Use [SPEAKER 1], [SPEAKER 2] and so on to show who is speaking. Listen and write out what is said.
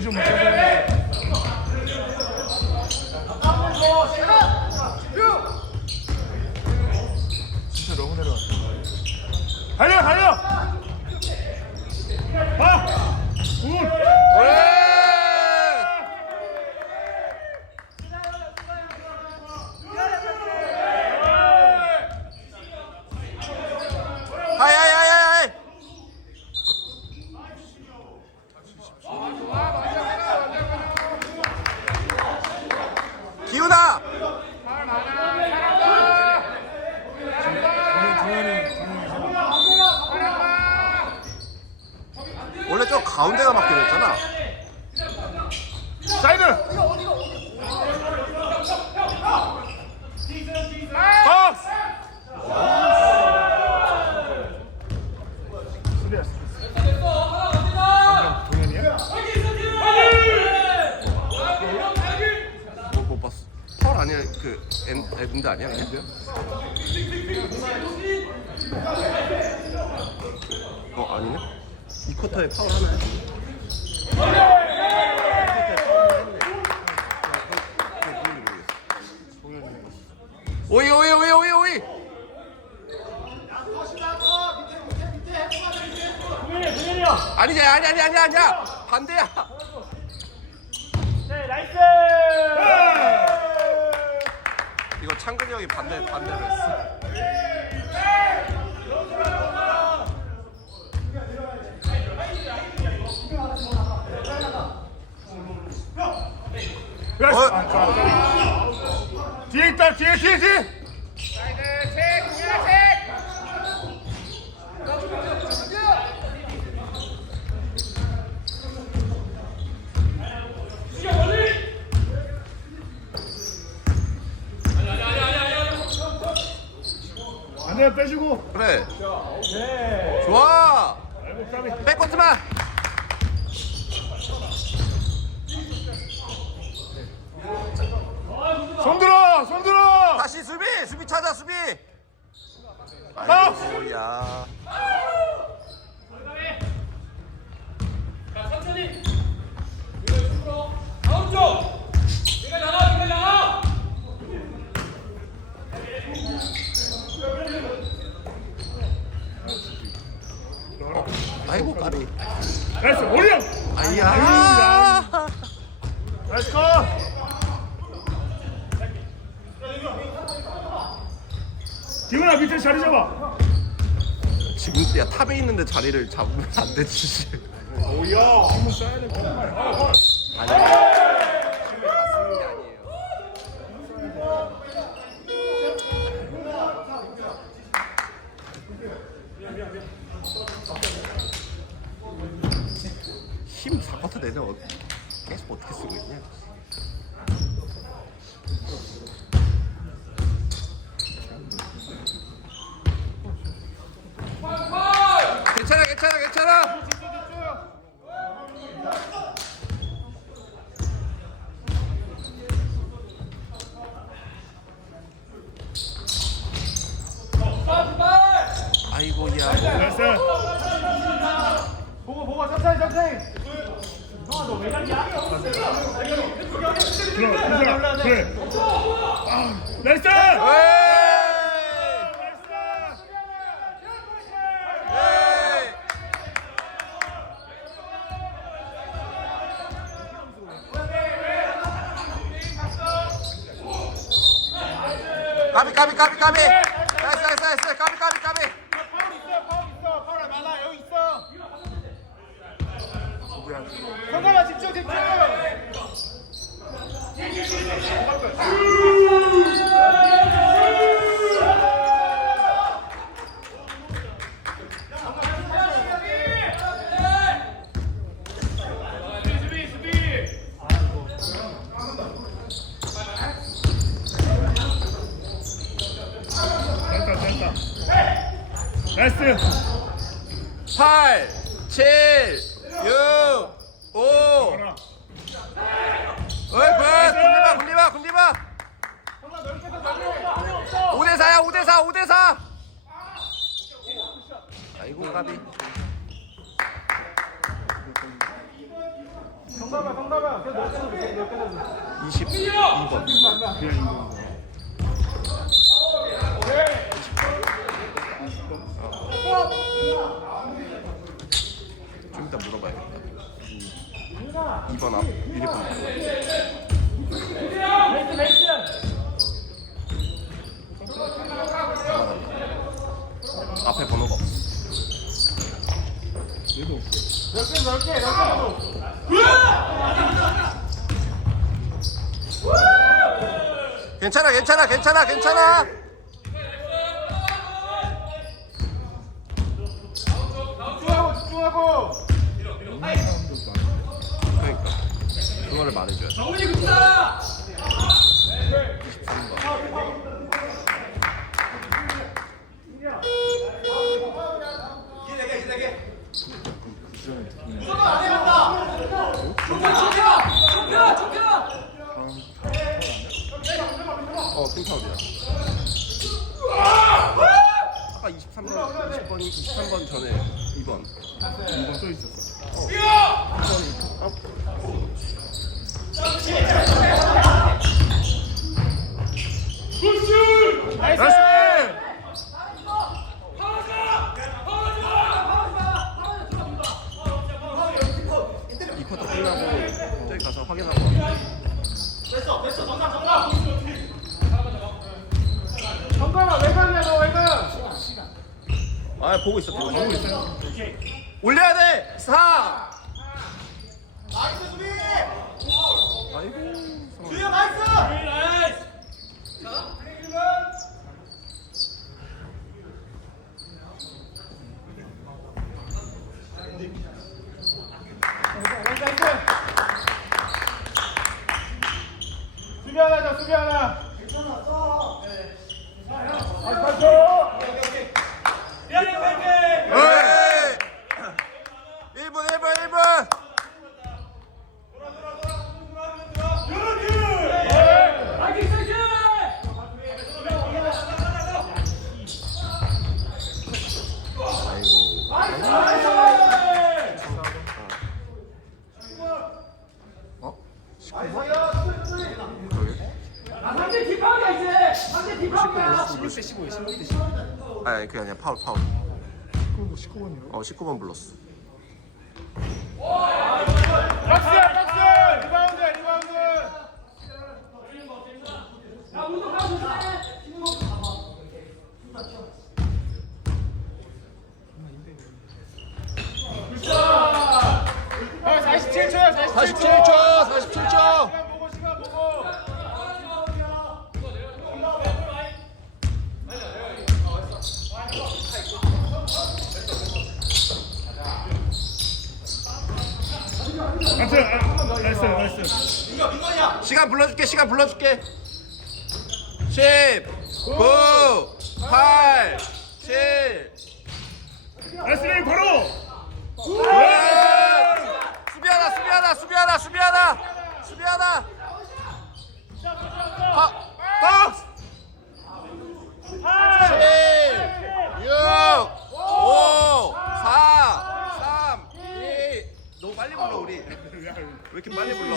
[SPEAKER 1] 무슨 문제 진짜 너무 내려왔다. 달려 달려. 봐. 굿.
[SPEAKER 2] 하이 하이 하이 하이 기훈아 원래 저 가운데가 막히려 했잖아
[SPEAKER 1] 사이드. 박스. 수비야, 수비. 동현이야?
[SPEAKER 2] 뭐, 못 봤어 펄 아니야 그 엔, 엔드 아니야? 그냥? 어 아니네? 이 쿼터에 파울 하나야? 오이 오이 오이 오이 오이! 아니지 아니 아니 아니 아니야! 반대야! 이거 창근이 형이 반대 반대로 했어
[SPEAKER 1] 야,
[SPEAKER 2] 어?
[SPEAKER 1] 아, 좋아, 좋아. 뒤에 있다, 뒤에, 뒤에, 뒤에. 안돼 빼주고.
[SPEAKER 2] 그래 좋아
[SPEAKER 1] 아이고 까비.
[SPEAKER 2] 백코트만
[SPEAKER 1] 손 들어, 손 들어.
[SPEAKER 2] 다시 수비 수비 찾아 수비
[SPEAKER 1] 아!
[SPEAKER 2] 아이고 야 어, 아이고 까비
[SPEAKER 1] 나이스, 올려.
[SPEAKER 2] 아이야
[SPEAKER 1] 나이스 컷. 기훈아 밑에 자리 잡아.
[SPEAKER 2] 지금 야 탑에 있는데 자리를 잡으면 안 되지
[SPEAKER 1] 오야, 한번 쏴야 될 것 같아.
[SPEAKER 2] 아니에요 힘을 다 쓰는 게 아니에요 힘 4쿼터 내내 어, 계속 어떻게 쓰고 있냐 괜찮아 괜찮아 괜찮아 아이고야
[SPEAKER 1] 나이스.
[SPEAKER 3] 보고 보고 천천히 천천히
[SPEAKER 1] 들어, 들어, 그래. 아, 나이스. 나이스.
[SPEAKER 2] 까비 까비 까비 까비 나이스 나이스 나이스 까비 까비 까비
[SPEAKER 3] 파울 있어 파울 있어 파울 많아 여기 있어 성관아 집중 집중.
[SPEAKER 1] 나이스.
[SPEAKER 2] 8 7
[SPEAKER 1] 유, 오.
[SPEAKER 2] 어이, 굿. 굽리마, 좀 이따 물어봐야겠다. 2번 앞 유니폼. 앞에 번호가 없어.
[SPEAKER 3] 넓게 넓게
[SPEAKER 2] 괜찮아, 괜찮아, 괜찮아, 괜찮아.
[SPEAKER 3] 집중하고 집중하고
[SPEAKER 2] 그러니까 그 거를 말해줘야지. 어, 승파울이야. 아까 23번, 20번이 23번 전에 2번. 2번 또 있었어. 어. 2번이. 어?
[SPEAKER 3] 나이스
[SPEAKER 2] 이 쿼터 끝나고 저기 가서 확인하고 와.
[SPEAKER 3] 성가봐 외곽이야 너 외곽
[SPEAKER 2] 아 보고 있어 보고 있어. 올려야 돼! 4.
[SPEAKER 3] 나이스 수비!
[SPEAKER 2] 아이고
[SPEAKER 3] 주희야 나이스 수비 하나 자 수비 하나
[SPEAKER 2] 에이! 1분 1분 1분 어? 19번? 그러게
[SPEAKER 3] 상대 뒷방이야 이제 상대 뒷방이야
[SPEAKER 2] 16대 15에 16대 15 아니 그게 아니라 파울 파울 19번 어 19번 불렀어
[SPEAKER 3] 박스야 박스 리바운드 리바운드 아 47초야 47초
[SPEAKER 2] 47초 47초.
[SPEAKER 3] 시간 보고 시간 보고
[SPEAKER 1] 나이스 나이스
[SPEAKER 2] 시간 불러줄게 시간 불러줄게. 10 9 8 7
[SPEAKER 1] 나이스 바로
[SPEAKER 2] 수비하다 수비하다 수비하다 수비하다. 수비하나 파 박스 7 6 5 4 3 2너 빨리 불러 우리. 왜 이렇게 빨리 불러?